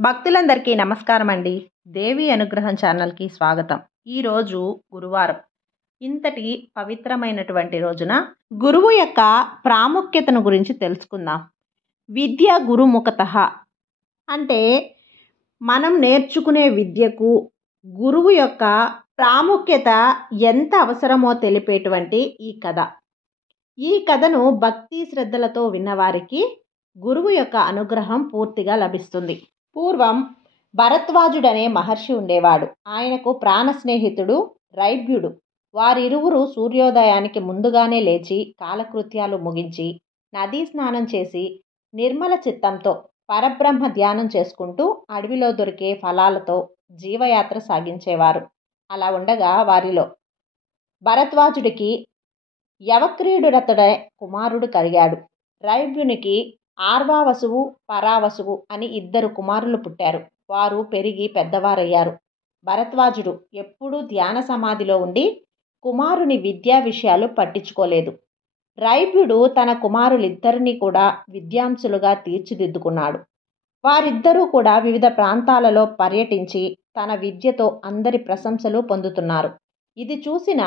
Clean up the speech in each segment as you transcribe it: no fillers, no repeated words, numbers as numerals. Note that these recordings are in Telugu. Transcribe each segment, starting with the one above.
భక్తులందరికీ నమస్కారం అండి. దేవి అనుగ్రహం ఛానల్కి స్వాగతం. ఈరోజు గురువారం. ఇంతటి పవిత్రమైనటువంటి రోజున గురువు యొక్క ప్రాముఖ్యతను గురించి తెలుసుకుందాం. విద్య గురుముఖతః అంటే మనం నేర్చుకునే విద్యకు గురువు యొక్క ప్రాముఖ్యత ఎంత అవసరమో తెలిపేటువంటి ఈ కథ. ఈ కథను భక్తి శ్రద్ధలతో విన్నవారికి గురువు యొక్క అనుగ్రహం పూర్తిగా లభిస్తుంది. పూర్వం భరద్వాజుడనే మహర్షి ఉండేవాడు. ఆయనకు ప్రాణ స్నేహితుడు రైభ్యుడు. వారిరువురు సూర్యోదయానికి ముందుగానే లేచి కాలకృత్యాలు ముగించి నదీ స్నానం చేసి నిర్మల చిత్తంతో పరబ్రహ్మ ధ్యానం చేసుకుంటూ అడవిలో దొరికే ఫలాలతో జీవయాత్ర సాగించేవారు. అలా ఉండగా వారిలో భరద్వాజుడికి యవక్రీడుడతడే కుమారుడు కలిగాడు. రైభ్యునికి ఆర్వావసువు పరావసువు అని ఇద్దరు కుమారులు పుట్టారు. వారు పెరిగి పెద్దవారయ్యారు. భరద్వాజుడు ఎప్పుడూ ధ్యాన సమాధిలో ఉండి కుమారుని విద్యా విషయాలు పట్టించుకోలేదు. రైభ్యుడు తన కుమారులిద్దరినీ కూడా విద్యాంసులుగా తీర్చిదిద్దుకున్నాడు. వారిద్దరూ కూడా వివిధ ప్రాంతాలలో పర్యటించి తన విద్యతో అందరి ప్రశంసలు పొందుతున్నారు. ఇది చూసిన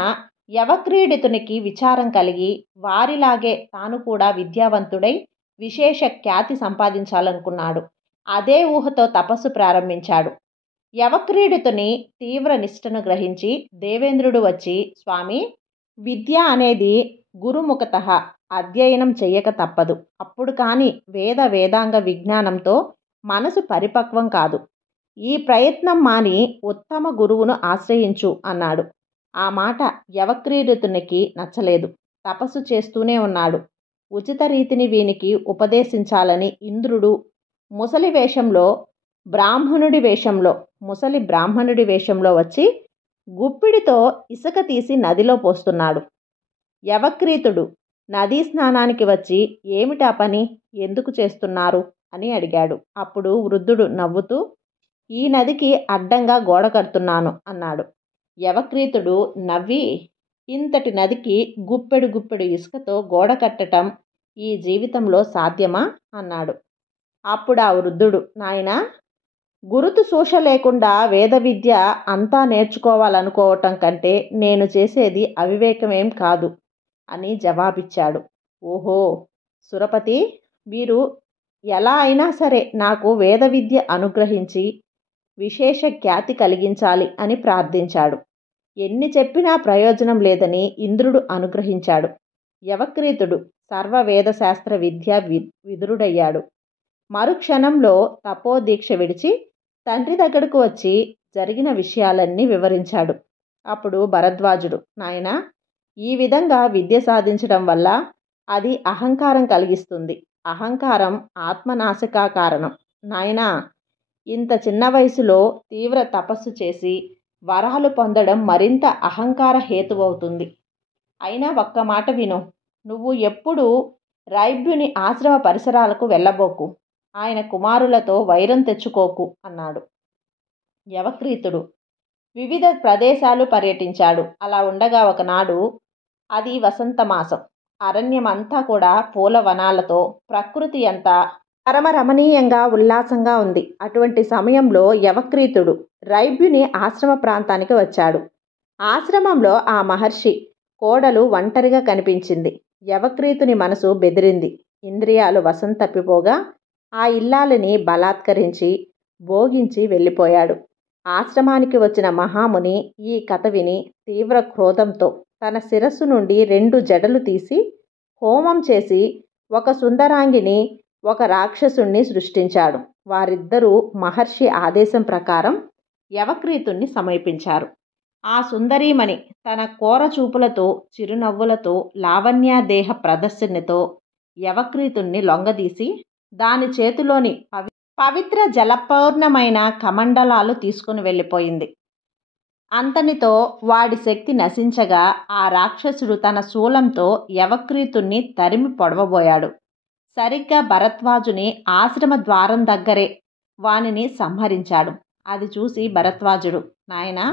యవక్రీడితునికి విచారం కలిగి వారిలాగే తాను కూడా విద్యావంతుడై విశేష ఖ్యాతి సంపాదించాలనుకున్నాడు. అదే ఊహతో తపస్సు ప్రారంభించాడు. యవక్రీడితుని తీవ్ర నిష్టను గ్రహించి దేవేంద్రుడు వచ్చి, స్వామి, విద్య అనేది గురుముఖతః అధ్యయనం చెయ్యక తప్పదు. అప్పుడు కానీ వేదాంగ విజ్ఞానంతో మనసు పరిపక్వం కాదు. ఈ ప్రయత్నం మాని ఉత్తమ గురువును ఆశ్రయించు అన్నాడు. ఆ మాట యవక్రీడితునికి నచ్చలేదు. తపస్సు చేస్తూనే ఉన్నాడు. ఉచిత రీతిని వీనికి ఉపదేశించాలని ఇంద్రుడు ముసలి బ్రాహ్మణుడి వేషంలో వచ్చి గుప్పిడితో ఇసుక తీసి నదిలో పోస్తున్నాడు. యవక్రీతుడు నదీ స్నానానికి వచ్చి, ఏమిటా పని, ఎందుకు చేస్తున్నారు అని అడిగాడు. అప్పుడు వృద్ధుడు నవ్వుతూ, ఈ నదికి అడ్డంగా గోడ కడుతున్నాను అన్నాడు. యవక్రీతుడు నవ్వి, ఇంతటి నదికి గుప్పెడు ఇసుకతో గోడ కట్టడం ఈ జీవితంలో సాధ్యమా అన్నాడు. అప్పుడు ఆ వృద్ధుడు, నాయనా, గురుతు సూష లేకుండా వేద విద్య అంతా నేర్చుకోవాలనుకోవటం కంటే నేను చేసేది అవివేకమేం కాదు అని జవాబిచ్చాడు. ఓహో సురపతి, మీరు ఎలా అయినా సరే నాకు వేద విద్య అనుగ్రహించి విశేష ఖ్యాతి కలిగించాలి అని ప్రార్థించాడు. ఎన్ని చెప్పినా ప్రయోజనం లేదని ఇంద్రుడు అనుగ్రహించాడు. యవక్రీతుడు సర్వ వేదశాస్త్ర విద్యా విదురుడయ్యాడు. మరుక్షణంలో తపోదీక్ష విడిచి తండ్రి దగ్గరకు వచ్చి జరిగిన విషయాలన్నీ వివరించాడు. అప్పుడు భరద్వాజుడు, నాయనా, ఈ విధంగా విద్య సాధించడం వల్ల అది అహంకారం కలిగిస్తుంది. అహంకారం ఆత్మనాశకా కారణం. నాయనా, ఇంత చిన్న వయసులో తీవ్ర తపస్సు చేసి వరాలు పొందడం మరింత అహంకార హేతువవుతుంది. అయినా ఒక్క మాట విను, నువ్వు ఎప్పుడూ రైభ్యుని ఆశ్రమ పరిసరాలకు వెళ్ళబోకు. ఆయన కుమారులతో వైరం తెచ్చుకోకు అన్నాడు. యవక్రీతుడు వివిధ ప్రదేశాలు పర్యటించాడు. అలా ఉండగా ఒకనాడు, అది వసంతమాసం, అరణ్యమంతా కూడా పూల వనాలతో ప్రకృతి అంతా పరమరమణీయంగా ఉల్లాసంగా ఉంది. అటువంటి సమయంలో యవక్రీతుడు రైభ్యుని ఆశ్రమ ప్రాంతానికి వచ్చాడు. ఆశ్రమంలో ఆ మహర్షి కోడలు ఒంటరిగా కనిపించింది. యవక్రీతుని మనసు బెదిరింది. ఇంద్రియాలు వశం తప్పిపోగా ఆ ఇల్లాలిని బలాత్కరించి భోగించి వెళ్ళిపోయాడు. ఆశ్రమానికి వచ్చిన మహాముని ఈ కథ విని తీవ్ర క్రోధంతో తన శిరస్సు నుండి 2 జడలు తీసి హోమం చేసి ఒక సుందరాంగిని, ఒక రాక్షసుణ్ణి సృష్టించాడు. వారిద్దరూ మహర్షి ఆదేశం ప్రకారం యవక్రీతుణ్ణి సమీపించారు. ఆ సుందరీమణి తన కోర చూపులతో, చిరునవ్వులతో, లావణ్యాదేహ ప్రదర్శనతో యవక్రీతుణ్ణి లొంగదీసి దాని చేతిలోని పవిత్ర జలపూర్ణమైన కమండలాలు తీసుకుని వెళ్ళిపోయింది. అంతనితో వాడి శక్తి నశించగా ఆ రాక్షసుడు తన శూలంతో యవక్రీతుణ్ణి తరిమి పొడవబోయాడు. సరిగ్గా భరద్వాజుని ఆశ్రమ ద్వారం దగ్గరే వానిని సంహరించాడు. అది చూసి భరద్వాజుడు, నాయనా,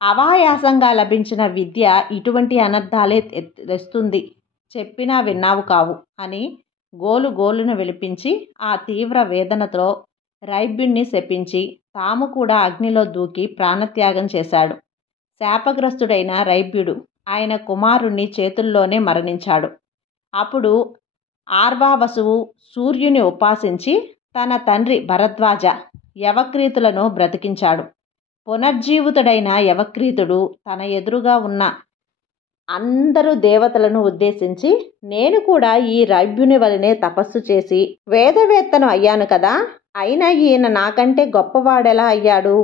అవాయాసంగా లభించిన విద్య ఇటువంటి అనర్థాలే తెస్తుంది, చెప్పినా విన్నావు కావు అని గోలున విలిపించి ఆ తీవ్ర వేదనతో రైభ్యుణ్ణి శపించి తాము కూడా అగ్నిలో దూకి ప్రాణత్యాగం చేశాడు. శాపగ్రస్తుడైన రైభ్యుడు ఆయన కుమారుణ్ణి చేతుల్లోనే మరణించాడు. అప్పుడు ఆర్వావసువు సూర్యుని ఉపాసించి తన తండ్రి భరద్వాజ యవక్రీతులను బ్రతికించాడు. పునర్జీవితుడైన యవక్రీతుడు తన ఎదురుగా ఉన్న అందరూ దేవతలను ఉద్దేశించి, నేను కూడా ఈ రైభ్యుని వలనే తపస్సు చేసి వేదవేత్తను అయ్యాను కదా, అయినా ఈయన నాకంటే గొప్పవాడెలా అయ్యాడు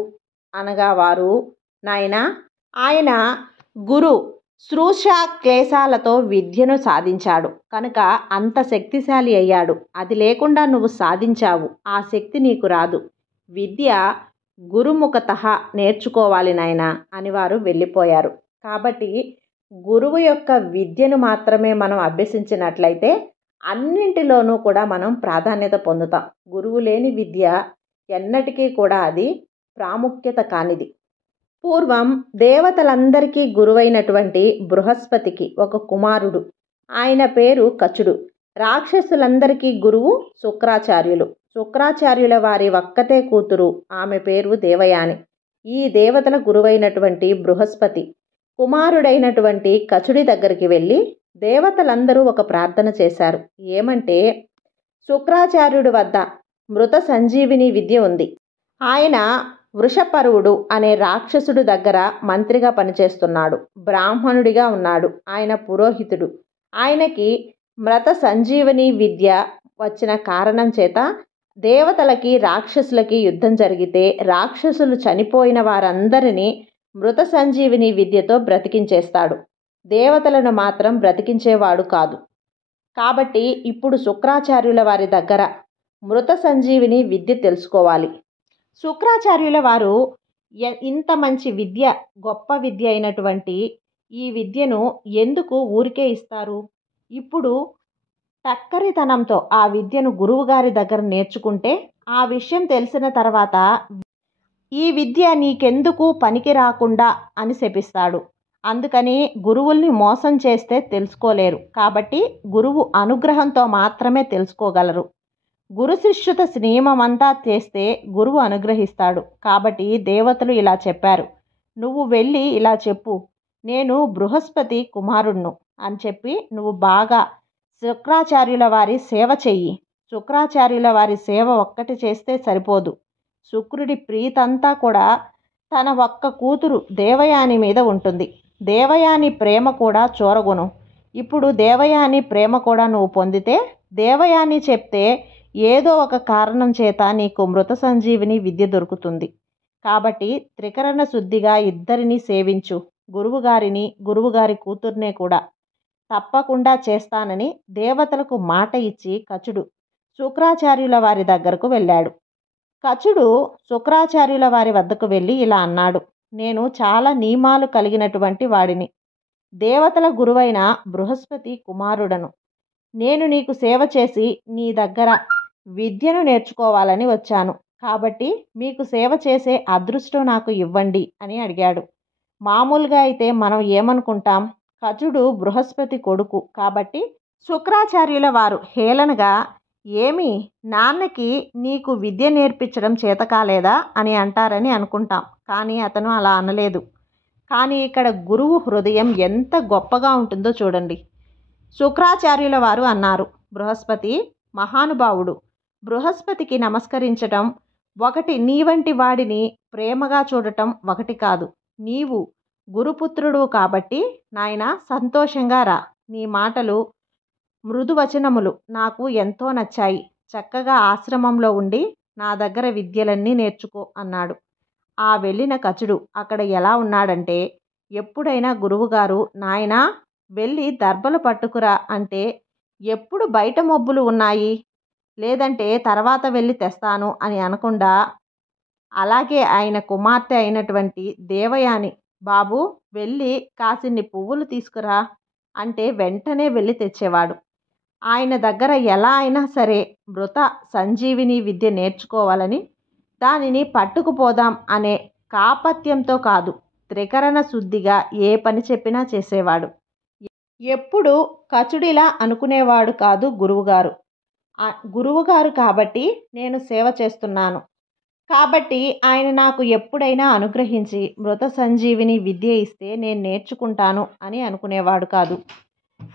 అనగా వారు, నాయనా, ఆయన గురు శ్రూషా క్లేశాలతో విద్యను సాధించాడు కనుక అంత శక్తిశాలి అయ్యాడు. అది లేకుండా నువ్వు సాధించావు, ఆ శక్తి నీకు రాదు. విద్య గురుముఖతః నేర్చుకోవాలి నాయనా అని వారు వెళ్ళిపోయారు. కాబట్టి గురువు యొక్క విద్యను మాత్రమే మనం అభ్యసించినట్లయితే అన్నింటిలోనూ కూడా మనం ప్రాధాన్యత పొందుతాం. గురువు లేని విద్య ఎన్నటికీ కూడా అది ప్రాముఖ్యత కానిది. పూర్వం దేవతలందరికీ గురువైనటువంటి బృహస్పతికి ఒక కుమారుడు, ఆయన పేరు కచుడు. రాక్షసులందరికీ గురువు శుక్రాచార్యులు. శుక్రాచార్యుల వారి ఒక్కతే కూతురు, ఆమె పేరు దేవయాని. ఈ దేవతల గురువైనటువంటి బృహస్పతి కుమారుడైనటువంటి కచుడి దగ్గరికి వెళ్ళి దేవతలందరూ ఒక ప్రార్థన చేశారు. ఏమంటే, శుక్రాచార్యుడి వద్ద మృత సంజీవిని విద్య ఉంది. ఆయన వృషపరువుడు అనే రాక్షసుడు దగ్గర మంత్రిగా పనిచేస్తున్నాడు. బ్రాహ్మణుడిగా ఉన్నాడు. ఆయన పురోహితుడు. ఆయనకి మృత సంజీవని విద్య వచ్చిన కారణం చేత దేవతలకి రాక్షసులకి యుద్ధం జరిగితే రాక్షసులు చనిపోయిన వారందరినీ మృత సంజీవిని విద్యతో బ్రతికించేస్తాడు. దేవతలను మాత్రం బ్రతికించేవాడు కాదు. కాబట్టి ఇప్పుడు శుక్రాచార్యుల వారి దగ్గర మృత సంజీవిని విద్య తెలుసుకోవాలి. శుక్రాచార్యుల వారు ఇంత మంచి విద్య, గొప్ప విద్య అయినటువంటి ఈ విద్యను ఎందుకు ఊరికే ఇస్తారు? ఇప్పుడు టక్కరితనంతో ఆ విద్యను గురువుగారి దగ్గర నేర్చుకుంటే ఆ విషయం తెలిసిన తర్వాత ఈ విద్య నీకెందుకు పనికి రాకుండా అని శపిస్తాడు. అందుకని గురువుల్ని మోసం చేస్తే తెలుసుకోలేరు. కాబట్టి గురువు అనుగ్రహంతో మాత్రమే తెలుసుకోగలరు. గురు శిష్యుత నియమమంతా చేస్తే గురువు అనుగ్రహిస్తాడు. కాబట్టి దేవతలు ఇలా చెప్పారు, నువ్వు వెళ్ళి ఇలా చెప్పు, నేను బృహస్పతి కుమారుణ్ణు అని చెప్పి నువ్వు బాగా శుక్రాచార్యుల వారి సేవ చెయ్యి. శుక్రాచార్యుల వారి సేవ ఒక్కటి చేస్తే సరిపోదు. శుక్రుడి ప్రీతంతా కూడా తన ఒక్క కూతురు దేవయాని మీద ఉంటుంది. దేవయాని ప్రేమ కూడా చూరగొను. ఇప్పుడు దేవయాని ప్రేమ కూడా నువ్వు పొందితే దేవయాని చెప్తే ఏదో ఒక కారణం చేత నీకు మృత సంజీవిని విద్య దొరుకుతుంది. కాబట్టి త్రికరణ శుద్ధిగా ఇద్దరిని సేవించు. గురువుగారిని, గురువుగారి కూతుర్నే కూడా తప్పకుండా చేస్తానని దేవతలకు మాట ఇచ్చి కచుడు శుక్రాచార్యుల వారి దగ్గరకు వెళ్ళాడు. కచుడు శుక్రాచార్యుల వారి వద్దకు వెళ్ళి ఇలా అన్నాడు, నేను చాలా నియమాలు కలిగినటువంటి వాడిని. దేవతల గురువైన బృహస్పతి కుమారుడను. నేను నీకు సేవ చేసి నీ దగ్గర విద్యను నేర్చుకోవాలని వచ్చాను. కాబట్టి మీకు సేవ చేసే అదృష్టం నాకు ఇవ్వండి అని అడిగాడు. మామూలుగా అయితే మనం ఏమనుకుంటాం, కచుడు బృహస్పతి కొడుకు కాబట్టి శుక్రాచార్యుల వారు హేళనగా, ఏమి నాన్నకి నీకు విద్య నేర్పించడం చేతకాలేదా అని అంటారని అనుకుంటాం. కానీ అతను అలా అనలేదు. కానీ ఇక్కడ గురువు హృదయం ఎంత గొప్పగా ఉంటుందో చూడండి. శుక్రాచార్యుల వారు అన్నారు, బృహస్పతి మహానుభావుడు. బృహస్పతికి నమస్కరించటం ఒకటి, నీ వంటి వాడిని ప్రేమగా చూడటం ఒకటి కాదు. నీవు గురుపుత్రుడు కాబట్టి నాయనా సంతోషంగా రా. నీ మాటలు మృదువచనములు నాకు ఎంతో నచ్చాయి. చక్కగా ఆశ్రమంలో ఉండి నా దగ్గర విద్యలన్నీ నేర్చుకో అన్నాడు. ఆ వెళ్ళిన కచుడు అక్కడ ఎలా ఉన్నాడంటే, ఎప్పుడైనా గురువుగారు నాయనా వెళ్ళి దర్బలు పట్టుకురా అంటే, ఎప్పుడు బయట మబ్బులు ఉన్నాయి, లేదంటే తర్వాత వెళ్ళి తెస్తాను అని అనకుండా, అలాగే ఆయన కుమార్తె అయినటువంటి దేవయాని, బాబు వెళ్ళి కాసిన్ని పువ్వులు తీసుకురా అంటే వెంటనే వెళ్ళి తెచ్చేవాడు. ఆయన దగ్గర ఎలా అయినా సరే మృత సంజీవిని విద్య నేర్చుకోవాలని, దానిని పట్టుకుపోదాం అనే కాపత్యంతో కాదు, త్రికరణ శుద్ధిగా ఏ పని చెప్పినా చేసేవాడు. ఎప్పుడు కచుడిలా అనుకునేవాడు కాదు గురువుగారు. గురువుగారు కాబట్టి నేను సేవ చేస్తున్నాను. కాబట్టి ఆయన నాకు ఎప్పుడైనా అనుగ్రహించి మృత సంజీవిని విద్య ఇస్తే నేను నేర్చుకుంటాను అని అనుకునేవాడు కాదు.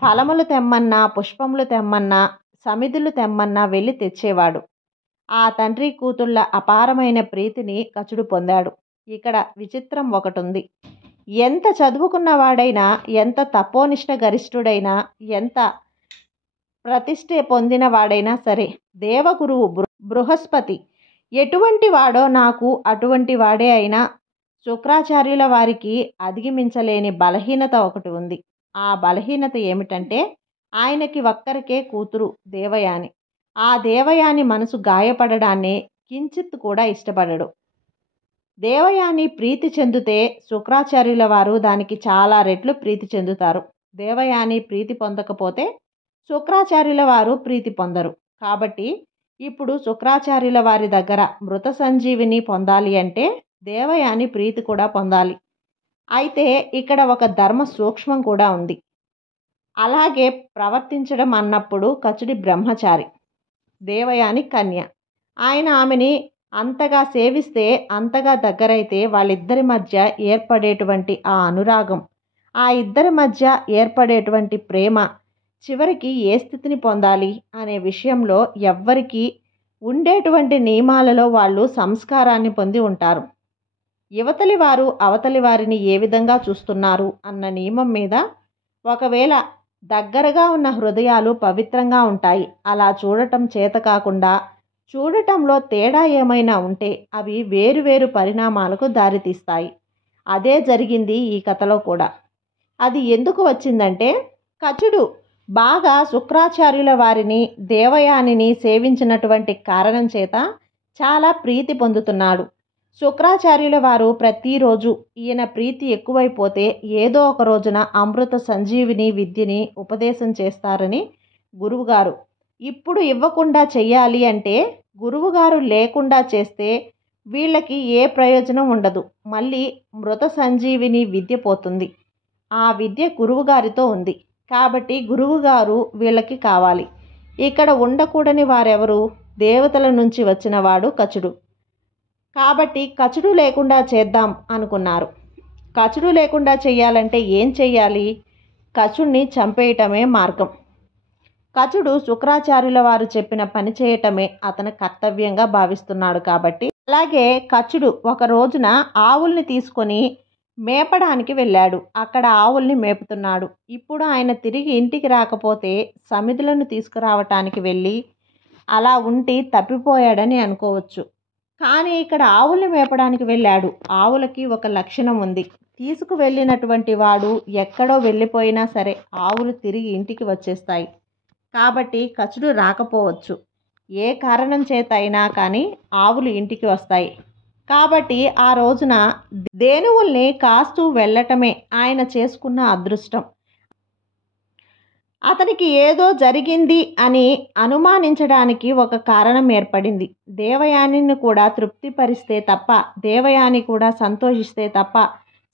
ఫలములు తెమ్మన్నా, పుష్పములు తెమ్మన్నా, సమిధులు తెమ్మన్నా వెళ్ళి తెచ్చేవాడు. ఆ తండ్రి కూతుళ్ళ అపారమైన ప్రీతిని కచుడు పొందాడు. ఇక్కడ విచిత్రం ఒకటుంది. ఎంత చదువుకున్నవాడైనా, ఎంత తపోనిష్ట గరిష్ఠుడైనా, ఎంత ప్రతిష్ఠ పొందిన వాడైనా సరే, దేవగురువు బృహస్పతి ఎటువంటి వాడో నాకు అటువంటి వాడే అయినా శుక్రాచార్యుల వారికి అధిగమించలేని బలహీనత ఒకటి ఉంది. ఆ బలహీనత ఏమిటంటే ఆయనకి ఒక్కరికే కూతురు దేవయాని. ఆ దేవయాని మనసు గాయపడడాన్ని కించిత్ కూడా ఇష్టపడడు. దేవయాని ప్రీతి చెందితే శుక్రాచార్యుల వారు దానికి చాలా రెట్లు ప్రీతి చెందుతారు. దేవయాని ప్రీతి పొందకపోతే శుక్రాచార్యుల వారు ప్రీతి పొందరు. కాబట్టి ఇప్పుడు శుక్రాచార్యుల వారి దగ్గర మృత సంజీవిని పొందాలి అంటే దేవయాని ప్రీతి కూడా పొందాలి. అయితే ఇక్కడ ఒక ధర్మ సూక్ష్మం కూడా ఉంది. అలాగే ప్రవర్తించడం అన్నప్పుడు కచుడి బ్రహ్మచారి, దేవయాని కన్య. ఆయన ఆమెని అంతగా సేవిస్తే, అంతగా దగ్గరైతే వాళ్ళిద్దరి మధ్య ఏర్పడేటువంటి ఆ అనురాగం, ఆ ఇద్దరి మధ్య ఏర్పడేటువంటి ప్రేమ చివరికి ఏ స్థితిని పొందాలి అనే విషయంలో ఎవ్వరికీ ఉండేటువంటి నియమాలలో వాళ్ళు సంస్కారాన్ని పొంది ఉంటారు. యువతలి వారు అవతలి వారిని ఏ విధంగా చూస్తున్నారు అన్న నియమం మీద ఒకవేళ దగ్గరగా ఉన్న హృదయాలు పవిత్రంగా ఉంటాయి. అలా చూడటం చేత కాకుండా చూడటంలో తేడా ఏమైనా ఉంటే అవి వేరువేరు పరిణామాలకు దారితీస్తాయి. అదే జరిగింది ఈ కథలో కూడా. అది ఎందుకు వచ్చిందంటే కచుడు బాగా శుక్రాచార్యుల వారిని, దేవయానిని సేవించినటువంటి కారణం చేత చాలా ప్రీతి పొందుతున్నాడు. శుక్రాచార్యుల వారు ప్రతిరోజు ఈయన ప్రీతి ఎక్కువైపోతే ఏదో ఒక రోజున అమృత సంజీవిని విద్యని ఉపదేశం చేస్తారని గురువుగారు. ఇప్పుడు ఇవ్వకుండా చెయ్యాలి అంటే గురువుగారు లేకుండా చేస్తే వీళ్ళకి ఏ ప్రయోజనం ఉండదు. మళ్ళీ మృత సంజీవిని విద్య పోతుంది. ఆ విద్య గురువుగారితో ఉంది కాబట్టి గురువుగారు వీళ్ళకి కావాలి. ఇక్కడ ఉండకూడని వారెవరు? దేవతల నుంచి వచ్చిన వాడు కచుడు. కాబట్టి కచుడు లేకుండా చేద్దాం అనుకున్నారు. కచుడు లేకుండా చెయ్యాలంటే ఏం చెయ్యాలి? కచుడిని చంపేయటమే మార్గం. కచుడు శుక్రాచార్యుల వారు చెప్పిన పని చేయటమే అతని కర్తవ్యంగా భావిస్తున్నాడు కాబట్టి. అలాగే కచుడు ఒక రోజున ఆవుల్ని తీసుకొని మేపడానికి వెళ్ళాడు. అక్కడ ఆవుల్ని మేపుతున్నాడు. ఇప్పుడు ఆయన తిరిగి ఇంటికి రాకపోతే సమిధులను తీసుకురావటానికి వెళ్ళి అలా ఉండి తప్పిపోయాడని అనుకోవచ్చు. కానీ ఇక్కడ ఆవుల్ని మేపడానికి వెళ్ళాడు. ఆవులకి ఒక లక్షణం ఉంది. తీసుకువెళ్ళినటువంటి వాడు ఎక్కడో వెళ్ళిపోయినా సరే ఆవులు తిరిగి ఇంటికి వచ్చేస్తాయి. కాబట్టి కచుడు రాకపోవచ్చు. ఏ కారణం చేత అయినా కానీ ఆవులు ఇంటికి వస్తాయి. కాబట్టి ఆ రోజున ధేనువుల్ని కాస్తూ వెళ్ళటమే ఆయన చేసుకున్న అదృష్టం. అతనికి ఏదో జరిగింది అని అనుమానించడానికి ఒక కారణం ఏర్పడింది. దేవయానిని కూడా తృప్తిపరిస్తే తప్ప, దేవయాని కూడా సంతోషిస్తే తప్ప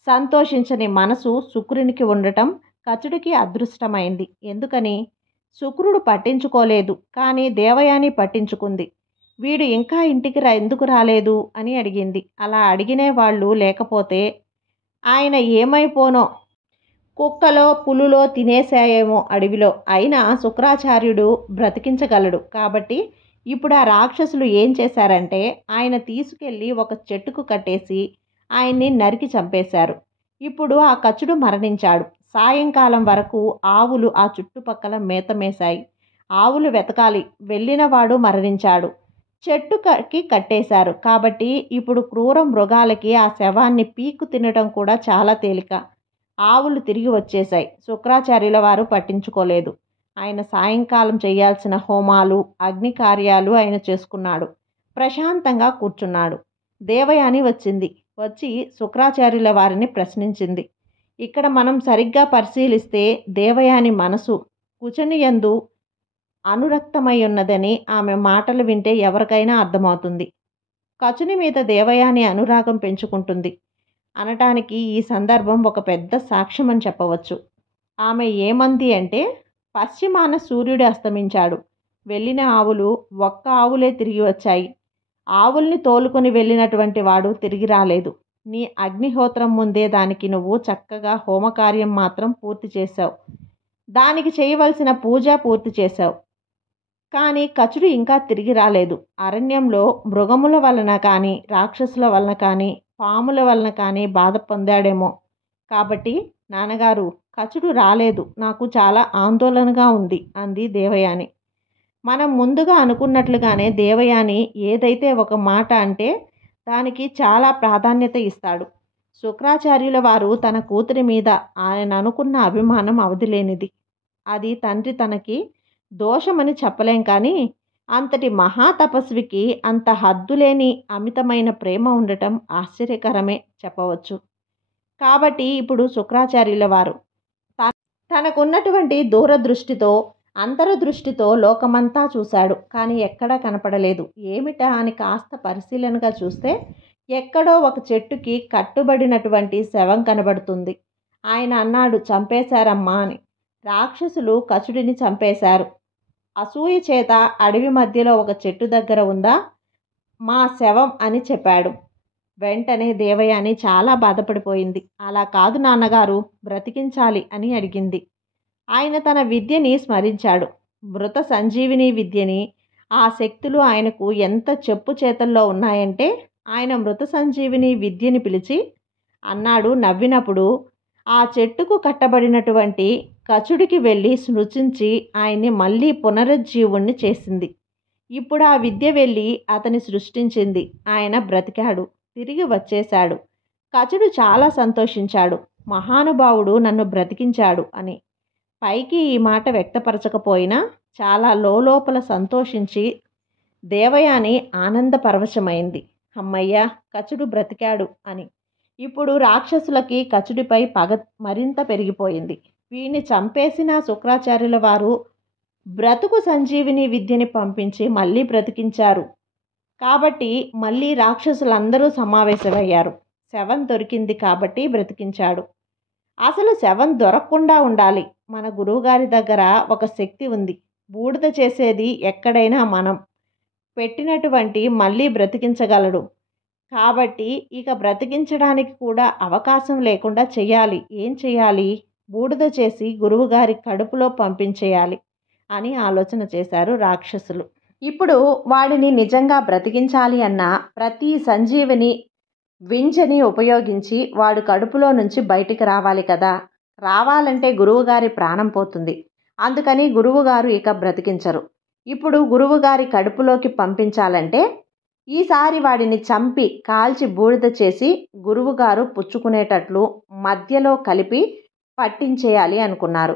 సంతోషించని మనసు శుక్రునికి ఉండటం కచుడికి అదృష్టమైంది. ఎందుకని? శుక్రుడు పట్టించుకోలేదు, కానీ దేవయాని పట్టించుకుంది. వీడు ఇంకా ఇంటికి ఎందుకు రాలేదు అని అడిగింది. అలా అడిగినే వాళ్ళు లేకపోతే ఆయన ఏమైపోనో, కుక్కలో పులులో తినేసాయేమో అడవిలో, అయినా శుక్రాచార్యుడు బ్రతికించగలడు. కాబట్టి ఇప్పుడు ఆ రాక్షసులు ఏం చేశారంటే ఆయన తీసుకెళ్ళి ఒక చెట్టుకు కట్టేసి ఆయన్ని నరికి చంపేశారు. ఇప్పుడు ఆ కచుడు మరణించాడు. సాయంకాలం వరకు ఆవులు ఆ చుట్టుపక్కల మేతమేశాయి. ఆవులు వెతకాలి, వెళ్ళినవాడు మరణించాడు. చెట్టుకి కట్టేశారు. కాబట్టి ఇప్పుడు క్రూర మృగాలకి ఆ శవాన్ని పీక్కు తినడం కూడా చాలా తేలిక. ఆవులు తిరిగి వచ్చేశాయి. శుక్రాచార్యుల వారు పట్టించుకోలేదు. ఆయన సాయంకాలం చేయాల్సిన హోమాలు, అగ్ని కార్యాలు ఆయన చేసుకున్నాడు. ప్రశాంతంగా కూర్చున్నాడు. దేవయాని వచ్చింది. వచ్చి శుక్రాచార్యుల వారిని ప్రశ్నించింది. ఇక్కడ మనం సరిగ్గా పరిశీలిస్తే దేవయాని మనసు కుచని యందు అనురక్తమై ఉన్నదని ఆమె మాటలు వింటే ఎవరికైనా అర్థమవుతుంది. కచుని మీద దేవయాని అనురాగం పెంచుకుంటుంది అనటానికి ఈ సందర్భం ఒక పెద్ద సాక్ష్యం అని చెప్పవచ్చు. ఆమె ఏమంది అంటే, పశ్చిమాన సూర్యుడు అస్తమించాడు, వెళ్ళిన ఆవులు ఒక్క ఆవులే తిరిగి వచ్చాయి. ఆవుల్ని తోలుకొని వెళ్ళినటువంటి వాడు తిరిగి రాలేదు. నీ అగ్నిహోత్రం ముందే దానికి నువ్వు చక్కగా హోమకార్యం మాత్రం పూర్తి చేశావు. దానికి చేయవలసిన పూజ పూర్తి చేశావు. కానీ కచుడు ఇంకా తిరిగి రాలేదు. అరణ్యంలో మృగముల వలన కానీ, రాక్షసుల వలన కానీ, పాముల వలన కానీ బాధ పొందాడేమో. కాబట్టి నాన్నగారు, కచుడు రాలేదు, నాకు చాలా ఆందోళనగా ఉంది అంది దేవయాని. మనం ముందుగా అనుకున్నట్లుగానే దేవయాని ఏదైతే ఒక మాట అంటే దానికి చాలా ప్రాధాన్యత ఇస్తాడు. శుక్రాచార్యుల వారు తన కూతురి మీద ఆయన అనుకున్న అభిమానం అవధిలేనిది. అది తండ్రి తనకి దోషమని చెప్పలేం, కానీ అంతటి మహాతపస్వికి అంత హద్దులేని అమితమైన ప్రేమ ఉండటం ఆశ్చర్యకరమే చెప్పవచ్చు. కాబట్టి ఇప్పుడు శుక్రాచార్యుల వారు తనకున్నటువంటి దూరదృష్టితో, అంతరదృష్టితో లోకమంతా చూశాడు. కానీ ఎక్కడా కనపడలేదు. ఏమిటా అని కాస్త పరిశీలనగా చూస్తే ఎక్కడో ఒక చెట్టుకి కట్టుబడినటువంటి శవం కనబడుతుంది. ఆయన అన్నాడు, చంపేశారమ్మా అని. రాక్షసులు కచుడిని చంపేశారు. అసూయ చేత అడవి మధ్యలో ఒక చెట్టు దగ్గర ఉందా మా శవం అని చెప్పాడు. వెంటనే దేవయాని చాలా బాధపడిపోయింది. అలా కాదు నాన్నగారు, బ్రతికించాలి అని అడిగింది. ఆయన తన విద్యని స్మరించాడు. మృత సంజీవిని విద్యని. ఆ శక్తులు ఆయనకు ఎంత చెప్పు చేతల్లో ఉన్నాయంటే ఆయన మృత సంజీవిని విద్యని పిలిచి అన్నాడు నవ్వినప్పుడు, ఆ చెట్టుకు కట్టబడినటువంటి కచుడికి వెళ్ళి స్మృతించి ఆయన్ని మళ్ళీ పునరుజ్జీవుణ్ణి చేసింది. ఇప్పుడు ఆ విద్య వెళ్ళి అతని సృష్టించింది. ఆయన బ్రతికాడు, తిరిగి వచ్చేశాడు. కచుడు చాలా సంతోషించాడు. మహానుభావుడు నన్ను బ్రతికించాడు అని. పైకి ఈ మాట వ్యక్తపరచకపోయినా చాలా లోపల సంతోషించి దేవయాని ఆనంద పరవశమైంది. అమ్మయ్య, కచుడు బ్రతికాడు అని. ఇప్పుడు రాక్షసులకి కచుడిపై పగ మరింత పెరిగిపోయింది. వీడిని చంపేసిన శుక్రాచార్యుల వారు బ్రతుకు సంజీవిని విద్యని పంపించి మళ్ళీ బ్రతికించారు. కాబట్టి మళ్ళీ రాక్షసులందరూ సమావేశమయ్యారు. శవం దొరికింది కాబట్టి బ్రతికించాడు. అసలు శవం దొరకకుండా ఉండాలి. మన గురువుగారి దగ్గర ఒక శక్తి ఉంది. బూడిద చేసేది ఎక్కడైనా మనం పెట్టినటువంటి మళ్ళీ బ్రతికించగలడు. కాబట్టి ఇక బ్రతికించడానికి కూడా అవకాశం లేకుండా చెయ్యాలి. ఏం చెయ్యాలి? బూడిద చేసి గురువుగారి కడుపులో పంపించేయాలి అని ఆలోచన చేశారు రాక్షసులు. ఇప్పుడు వాడిని నిజంగా బ్రతికించాలి అన్న ప్రతి సంజీవిని వింజని ఉపయోగించి వాడు కడుపులో నుంచి బయటికి రావాలి కదా. రావాలంటే గురువుగారి ప్రాణం పోతుంది. అందుకని గురువుగారు ఇక బ్రతికించరు. ఇప్పుడు గురువుగారి కడుపులోకి పంపించాలంటే ఈసారి వాడిని చంపి కాల్చి బూడిద చేసి గురువుగారు పుచ్చుకునేటట్లు మధ్యలో కలిపి పట్టించేయాలి అనుకున్నారు.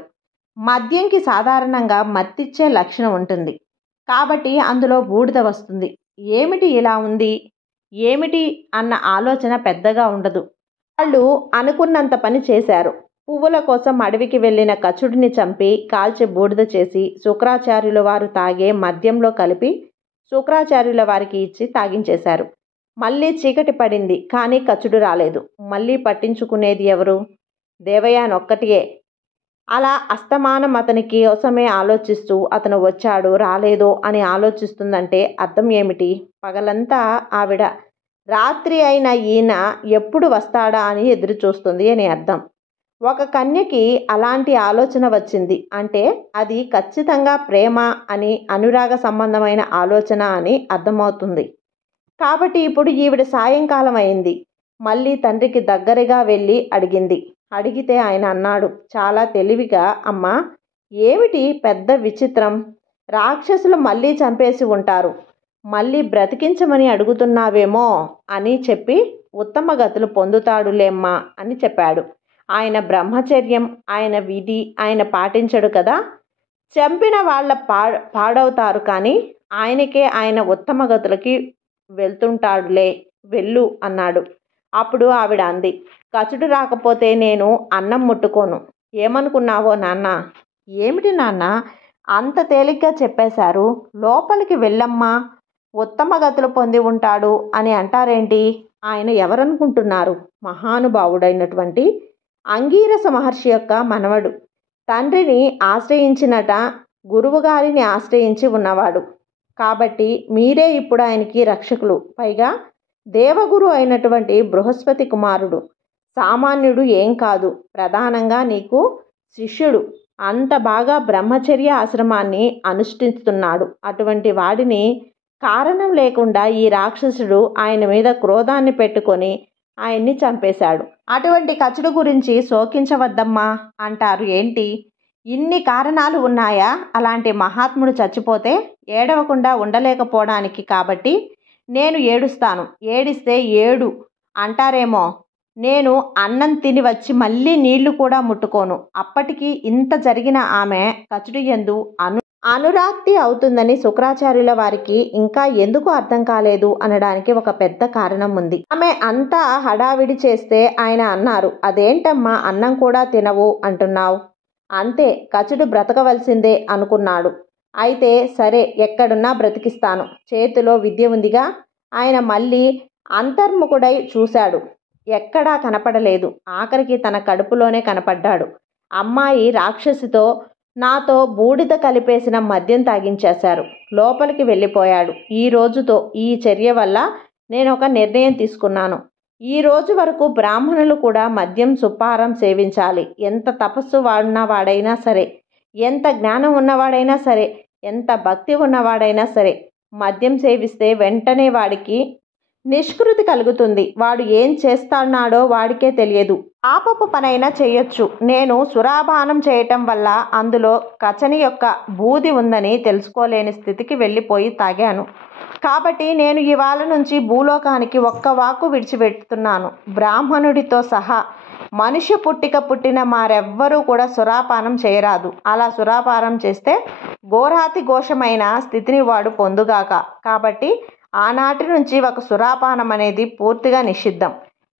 మద్యంకి సాధారణంగా మత్తిచ్చే లక్షణం ఉంటుంది. కాబట్టి అందులో బూడిద వస్తుంది. ఏమిటి ఇలా ఉంది, ఏమిటి అన్న ఆలోచన పెద్దగా ఉండదు. వాళ్ళు అనుకున్నంత పని చేశారు. పువ్వుల కోసం అడవికి వెళ్ళిన కచుడిని చంపి కాల్చి బూడిద చేసి శుక్రాచార్యుల వారు తాగే మద్యంలో కలిపి శుక్రాచార్యుల వారికి ఇచ్చి తాగించేశారు. మళ్ళీ చీకటి పడింది. కానీ కచుడు రాలేదు. మళ్ళీ పట్టించుకునేది ఎవరు? దేవయానొక్కటియే. అలా అస్తమానం అతని కోసమే ఆలోచిస్తూ అతను వచ్చాడు రాలేదో అని ఆలోచిస్తుందంటే అర్థం ఏమిటి? పగలంతా ఆవిడ, రాత్రి అయిన ఈయన ఎప్పుడు వస్తాడా అని ఎదురు చూస్తుంది అని అర్థం. ఒక కన్యకి అలాంటి ఆలోచన వచ్చింది అంటే అది ఖచ్చితంగా ప్రేమ అని, అనురాగ సంబంధమైన ఆలోచన అని అర్థమవుతుంది. కాబట్టి ఇప్పుడు ఈవిడ సాయంకాలం అయింది. మళ్ళీ తండ్రికి దగ్గరగా వెళ్ళి అడిగింది. అడిగితే ఆయన అన్నాడు చాలా తెలివిగా, అమ్మా ఏమిటి పెద్ద విచిత్రం? రాక్షసులు మళ్ళీ చంపేసి ఉంటారు, మళ్ళీ బ్రతికించమని అడుగుతున్నావేమో అని చెప్పి ఉత్తమ గతులు పొందుతాడులేమ్మా అని చెప్పాడు. ఆయన బ్రహ్మచర్యం, ఆయన విధి ఆయన పాటించడు కదా. చంపిన వాళ్ళ పాడవుతారు, కానీ ఆయనకే ఆయన ఉత్తమ గతులకి వెళ్తుంటాడులే, వెళ్ళు అన్నాడు. అప్పుడు ఆవిడ అంది, కచుడు రాకపోతే నేను అన్నం ముట్టుకోను. ఏమనుకున్నావో నాన్న? ఏమిటి నాన్న అంత తేలిగ్గా చెప్పేశారు? లోపలికి వెళ్ళమ్మా, ఉత్తమ గతులు పొంది ఉంటాడు అని అంటారేంటి? ఆయన ఎవరనుకుంటున్నారు? మహానుభావుడైనటువంటి అంగీరస మహర్షి యొక్క మనవడు. తండ్రిని ఆశ్రయించినట గురువుగారిని ఆశ్రయించి ఉన్నవాడు. కాబట్టి మీరే ఇప్పుడు ఆయనకి రక్షకులు. పైగా దేవగురు అయినటువంటి బృహస్పతి కుమారుడు. సామాన్యుడు ఏం కాదు. ప్రధానంగా నీకు శిష్యుడు. అంత బాగా బ్రహ్మచర్య ఆశ్రమాన్ని అనుష్ఠిస్తున్నాడు. అటువంటి వాడిని కారణం లేకుండా ఈ రాక్షసుడు ఆయన మీద క్రోధాన్ని పెట్టుకొని ఆయన్ని చంపేశాడు. అటువంటి కచుడు గురించి శోకించవద్దమ్మా అంటారు. ఏంటి, ఇన్ని కారణాలు ఉన్నాయా అలాంటి మహాత్ముడు చచ్చిపోతే? ఏడవకుండా ఉండలేకపోవడానికి. కాబట్టి నేను ఏడుస్తాను. ఏడిస్తే ఏడు అంటారేమో. నేను అన్నం తిని వచ్చి మళ్ళీ నీళ్లు కూడా ముట్టుకోను. అప్పటికి ఇంత జరిగిన ఆమె కచుడు యందు అనురాక్తి అవుతుందని శుక్రాచార్యుల వారికి ఇంకా ఎందుకు అర్థం కాలేదు అనడానికి ఒక పెద్ద కారణం ఉంది. ఆమె అంతా హడావిడి చేస్తే ఆయన అన్నారు, అదేంటమ్మా అన్నం కూడా తినవు అంటున్నావు? అంతే, కచుడు బ్రతకవలసిందే అనుకున్నాడు. అయితే సరే, ఎక్కడున్నా బ్రతికిస్తాను. చేతిలో విద్య ఉందిగా. ఆయన మళ్ళీ అంతర్ముఖుడై చూశాడు. ఎక్కడా కనపడలేదు. ఆఖరికి తన కడుపులోనే కనపడ్డాడు. అమ్మాయి రాక్షసితో నాతో బూడిద కలిపేసిన మద్యం తాగించేశారు. లోపలికి వెళ్ళిపోయాడు. ఈ రోజుతో ఈ చర్య వల్ల నేను ఒక నిర్ణయం తీసుకున్నాను. ఈ రోజు వరకు బ్రాహ్మణులు కూడా మద్యం సుపారం సేవించాలి. ఎంత తపస్సు వాడినా సరే, ఎంత జ్ఞానం ఉన్నవాడైనా సరే, ఎంత భక్తి ఉన్నవాడైనా సరే, మద్యం సేవిస్తే వెంటనే వాడికి నిష్కృతి కలుగుతుంది. వాడు ఏం చేస్తున్నాడో వాడికే తెలియదు. పాపపు పనైనా చేయొచ్చు. నేను సురాపానం చేయటం వల్ల అందులో కచని యొక్క బూది ఉందని తెలుసుకోలేని స్థితికి వెళ్ళిపోయి తాగాను. కాబట్టి నేను ఇవాళ నుంచి భూలోకానికి ఒక్క వాక్కు విడిచిపెడుతున్నాను. బ్రాహ్మణుడితో సహా మనుష్య పుట్టిన మారెవ్వరూ కూడా సురాపానం చేయరాదు. అలా సురాపానం చేస్తే ఘోరాతి ఘోషమైన స్థితిని వాడు పొందుగాక. కాబట్టి ఆనాటి నుంచి ఒక సురాపానం అనేది పూర్తిగా నిషిద్ధం.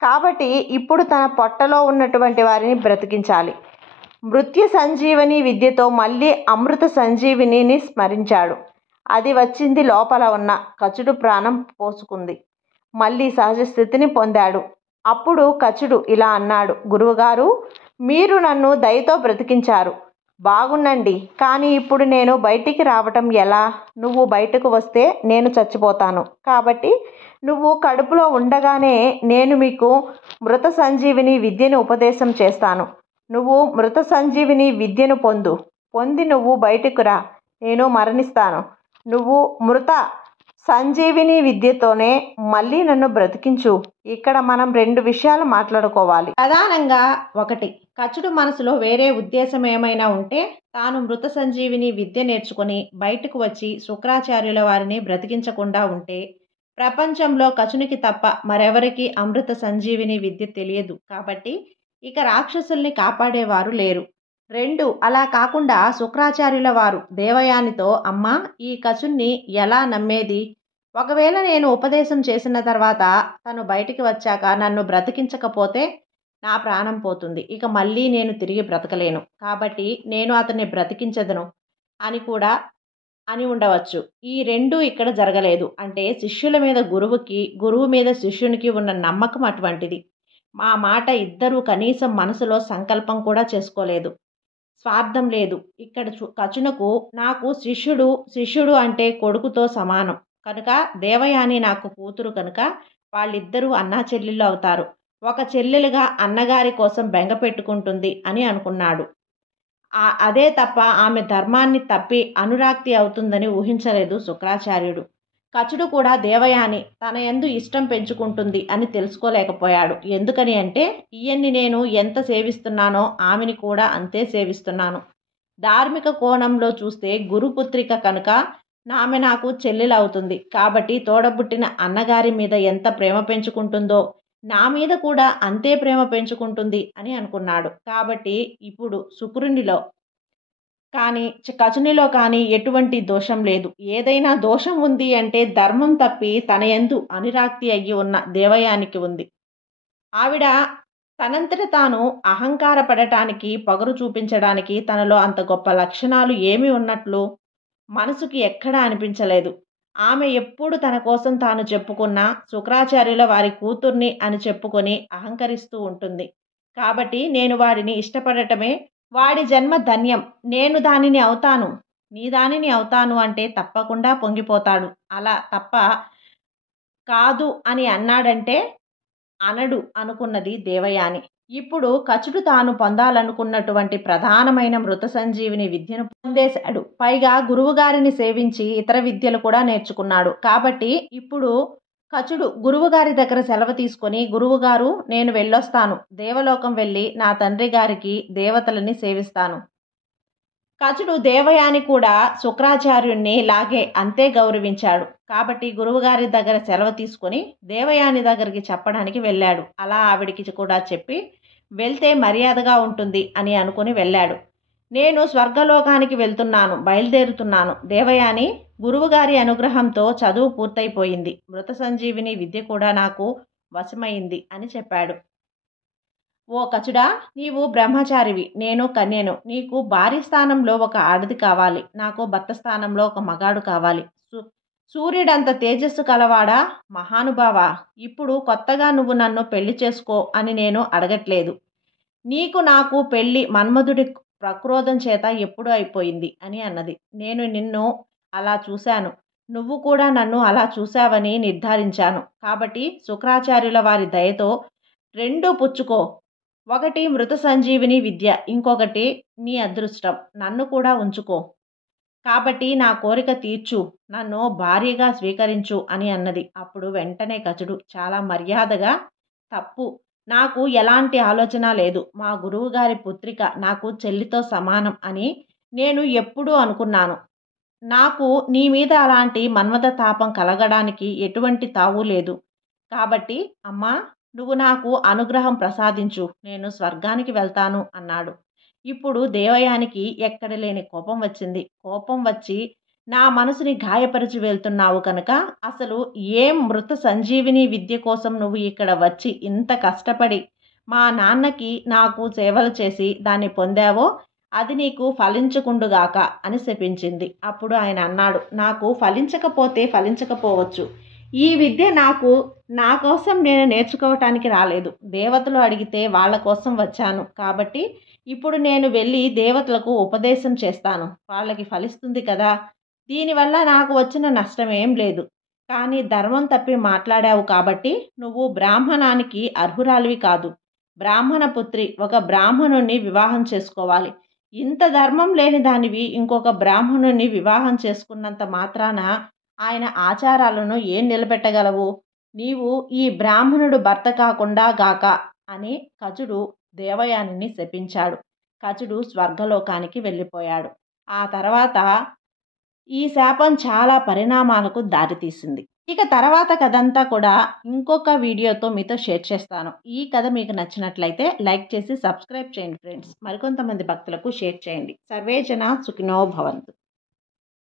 కాబట్టి ఇప్పుడు తన పొట్టలో ఉన్నటువంటి వారిని బ్రతికించాలి. మృత్యు సంజీవని విద్యతో మళ్ళీ అమృత సంజీవిని స్మరించాడు. అది వచ్చింది. లోపల ఉన్న కచుడు ప్రాణం పోసుకుంది. మళ్ళీ సహజ స్థితిని పొందాడు. అప్పుడు కచుడు ఇలా అన్నాడు, గురువుగారు, మీరు నన్ను దయతో బ్రతికించారు. బాగుండండి. కానీ ఇప్పుడు నేను బయటికి రావటం ఎలా? నువ్వు బయటకు వస్తే నేను చచ్చిపోతాను. కాబట్టి నువ్వు కడుపులో ఉండగానే నేను మీకు మృత సంజీవిని విద్యను ఉపదేశం చేస్తాను. నువ్వు మృత సంజీవిని విద్యను పొంది నువ్వు బయటకు రా. నేను మరణిస్తాను. నువ్వు మృత సంజీవిని విద్యతోనే మళ్ళీ నన్ను బ్రతికించు. ఇక్కడ మనం 2 విషయాలు మాట్లాడుకోవాలి. ప్రధానంగా ఒకటి, కచుడు మనసులో వేరే ఉద్దేశం ఏమైనా ఉంటే తాను మృత సంజీవిని విద్య నేర్చుకుని బయటకు వచ్చి శుక్రాచార్యుల వారిని బ్రతికించకుండా ఉంటే ప్రపంచంలో కచునికి తప్ప మరెవరికి అమృత సంజీవిని విద్య తెలియదు. కాబట్టి ఇక రాక్షసుల్ని కాపాడేవారు లేరు. 2, అలా కాకుండా శుక్రాచార్యుల వారు దేవయానితో, అమ్మా, ఈ కచుని ఎలా నమ్మేది? ఒకవేళ నేను ఉపదేశం చేసిన తర్వాత తను బయటికి వచ్చాక నన్ను బ్రతికించకపోతే నా ప్రాణం పోతుంది. ఇక మళ్ళీ నేను తిరిగి బ్రతకలేను. కాబట్టి నేను అతన్ని బ్రతికించదను అని కూడా అని ఉండవచ్చు. ఈ 2 ఇక్కడ జరగలేదు. అంటే శిష్యుల మీద గురువుకి, గురువు మీద శిష్యునికి ఉన్న నమ్మకం అటువంటిది. మా మాట ఇద్దరూ కనీసం మనసులో సంకల్పం కూడా చేసుకోలేదు. స్వార్థం లేదు. ఇక్కడ కచునకు నాకు శిష్యుడు అంటే కొడుకుతో సమానం కనుక, దేవయాని నాకు కూతురు కనుక వాళ్ళిద్దరూ అన్నా చెల్లెళ్ళు అవుతారు. ఒక చెల్లెలుగా అన్నగారి కోసం బెంగ పెట్టుకుంటుంది అని అనుకున్నాడు. అదే తప్ప ఆమె ధర్మాన్ని తప్పి అనురాక్తి అవుతుందని ఊహించలేదు శుక్రాచార్యుడు. కచుడు కూడా దేవయాని తన యందు ఇష్టం పెంచుకుంటుంది అని తెలుసుకోలేకపోయాడు. ఎందుకని అంటే, ఈయన్ని నేను ఎంత సేవిస్తున్నానో ఆమెని కూడా అంతే సేవిస్తున్నాను. ధార్మిక కోణంలో చూస్తే గురుపుత్రిక కనుక ఆమె నాకు చెల్లెలు అవుతుంది. కాబట్టి తోడబుట్టిన అన్నగారి మీద ఎంత ప్రేమ పెంచుకుంటుందో నా మీద కూడా అంతే ప్రేమ పెంచుకుంటుంది అని అనుకున్నాడు. కాబట్టి ఇప్పుడు శుక్రునిలో కానీ కచునిలో కానీ ఎటువంటి దోషం లేదు. ఏదైనా దోషం ఉంది అంటే ధర్మం తప్పి తన యందు అనురాక్తి అయ్యి ఉన్న దేవయానికి ఉంది. ఆవిడ తనంతట తాను అహంకార పడటానికి, పొగరు చూపించడానికి తనలో అంత గొప్ప లక్షణాలు ఏమి ఉన్నట్లు మనసుకి ఎక్కడా అనిపించలేదు. ఆమె ఎప్పుడు తన కోసం తాను చెప్పుకున్న శుక్రాచార్యుల వారి కూతుర్ని అని చెప్పుకొని అహంకరిస్తూ ఉంటుంది. కాబట్టి నేను వాడిని ఇష్టపడటమే వాడి జన్మ ధన్యం. నేను దానిని అవుతాను. నీ దానిని అవుతాను అంటే తప్పకుండా పొంగిపోతాడు. అలా తప్ప కాదు అని అన్నాడంటే అనడు అనుకున్నది దేవయాని. ఇప్పుడు కచుడు తాను పొందాలనుకున్నటువంటి ప్రధానమైన మృత సంజీవిని విద్యను పొందేశాడు. పైగా గురువుగారిని సేవించి ఇతర విద్యలు కూడా నేర్చుకున్నాడు. కాబట్టి ఇప్పుడు కచుడు గురువుగారి దగ్గర సెలవు తీసుకొని, గురువుగారు నేను వెళ్ళొస్తాను. దేవలోకం వెళ్ళి నా తండ్రి గారికి దేవతలని సేవిస్తాను. కచుడు దేవయాని కూడా శుక్రాచార్యుణ్ణి లాగే అంతే గౌరవించాడు. కాబట్టి గురువుగారి దగ్గర సెలవు తీసుకొని దేవయాని దగ్గరికి చెప్పడానికి వెళ్ళాడు. అలా ఆవిడికి కూడా చెప్పి వెళ్తే మర్యాదగా ఉంటుంది అని అనుకుని వెళ్ళాడు. నేను స్వర్గలోకానికి వెళ్తున్నాను, బయలుదేరుతున్నాను. దేవయాని, గురువుగారి అనుగ్రహంతో చదువు పూర్తయిపోయింది. మృత సంజీవిని విద్య కూడా నాకు వశమైంది అని చెప్పాడు. ఓ కచుడా, నీవు బ్రహ్మచారివి, నేను కన్యను. నీకు భార్య స్థానంలో ఒక ఆడది కావాలి, నాకు భర్త స్థానంలో ఒక మగాడు కావాలి. సూర్యుడంత తేజస్సు కలవాడా మహానుభావా, ఇప్పుడు కొత్తగా నువ్వు నన్ను పెళ్లి చేసుకో అని నేను అడగట్లేదు. నీకు నాకు పెళ్లి మన్మధుడి ప్రక్రోధం చేత ఎప్పుడూ అయిపోయింది అని అన్నది. నేను నిన్ను అలా చూశాను, నువ్వు కూడా నన్ను అలా చూశావని నిర్ధారించాను. కాబట్టి శుక్రాచార్యుల వారి దయతో రెండూ పుచ్చుకో. ఒకటి మృత సంజీవిని విద్య, ఇంకొకటి నీ అదృష్టం. నన్ను కూడా ఉంచుకో. కాబట్టి నా కోరిక తీర్చు, నన్ను భార్యగా స్వీకరించు అని అన్నది. అప్పుడు వెంటనే కచుడు చాలా మర్యాదగా, తప్పు, నాకు ఎలాంటి ఆలోచన లేదు. మా గురువుగారి పుత్రిక నాకు చెల్లితో సమానం అని నేను ఎప్పుడూ అనుకున్నాను. నాకు నీ మీద అలాంటి మన్మథ తాపం కలగడానికి ఎటువంటి తావు లేదు. కాబట్టి అమ్మా, నువ్వు నాకు అనుగ్రహం ప్రసాదించు, నేను స్వర్గానికి వెళ్తాను అన్నాడు. ఇప్పుడు దేవయానికి ఎక్కడ లేని కోపం వచ్చింది. కోపం వచ్చి, నా మనసుని గాయపరిచి వెళ్తున్నావు కనుక అసలు ఏం మృత సంజీవిని విద్య కోసం నువ్వు ఇక్కడ వచ్చి ఇంత కష్టపడి మా నాన్నకి నాకు సేవలు చేసి దాన్ని పొందావో అది నీకు ఫలించకుండుగాక అని శపించింది. అప్పుడు ఆయన అన్నాడు, నాకు ఫలించకపోవచ్చు. ఈ విద్య నా కోసం నేను నేర్చుకోవటానికి రాలేదు. దేవతలు అడిగితే వాళ్ళ కోసం వచ్చాను. కాబట్టి ఇప్పుడు నేను వెళ్ళి దేవతలకు ఉపదేశం చేస్తాను, వాళ్ళకి ఫలిస్తుంది కదా. దీనివల్ల నాకు వచ్చిన నష్టం ఏం లేదు. కానీ ధర్మం తప్పి మాట్లాడావు కాబట్టి నువ్వు బ్రాహ్మణానికి అర్హురాలివి కాదు. బ్రాహ్మణ పుత్రి ఒక బ్రాహ్మణుణ్ణి వివాహం చేసుకోవాలి. ఇంత ధర్మం లేని దానివి ఇంకొక బ్రాహ్మణుణ్ణి వివాహం చేసుకున్నంత మాత్రాన ఆయన ఆచారాలను ఏం నిలబెట్టగలవు? నీవు ఈ బ్రాహ్మణుడు భర్త కాకుండా గాక అని కచుడు దేవయానిని శపించాడు. కచుడు స్వర్గలోకానికి వెళ్ళిపోయాడు. ఆ తర్వాత ఈ శాపం చాలా పరిణామాలకు దారితీసింది. ఇక తర్వాత కథంతా కూడా ఇంకొక వీడియోతో మీతో షేర్ చేస్తాను. ఈ కథ మీకు నచ్చినట్లయితే లైక్ చేసి సబ్స్క్రైబ్ చేయండి ఫ్రెండ్స్. మరికొంతమంది భక్తులకు షేర్ చేయండి. సర్వే జన సుఖినో భవంతు.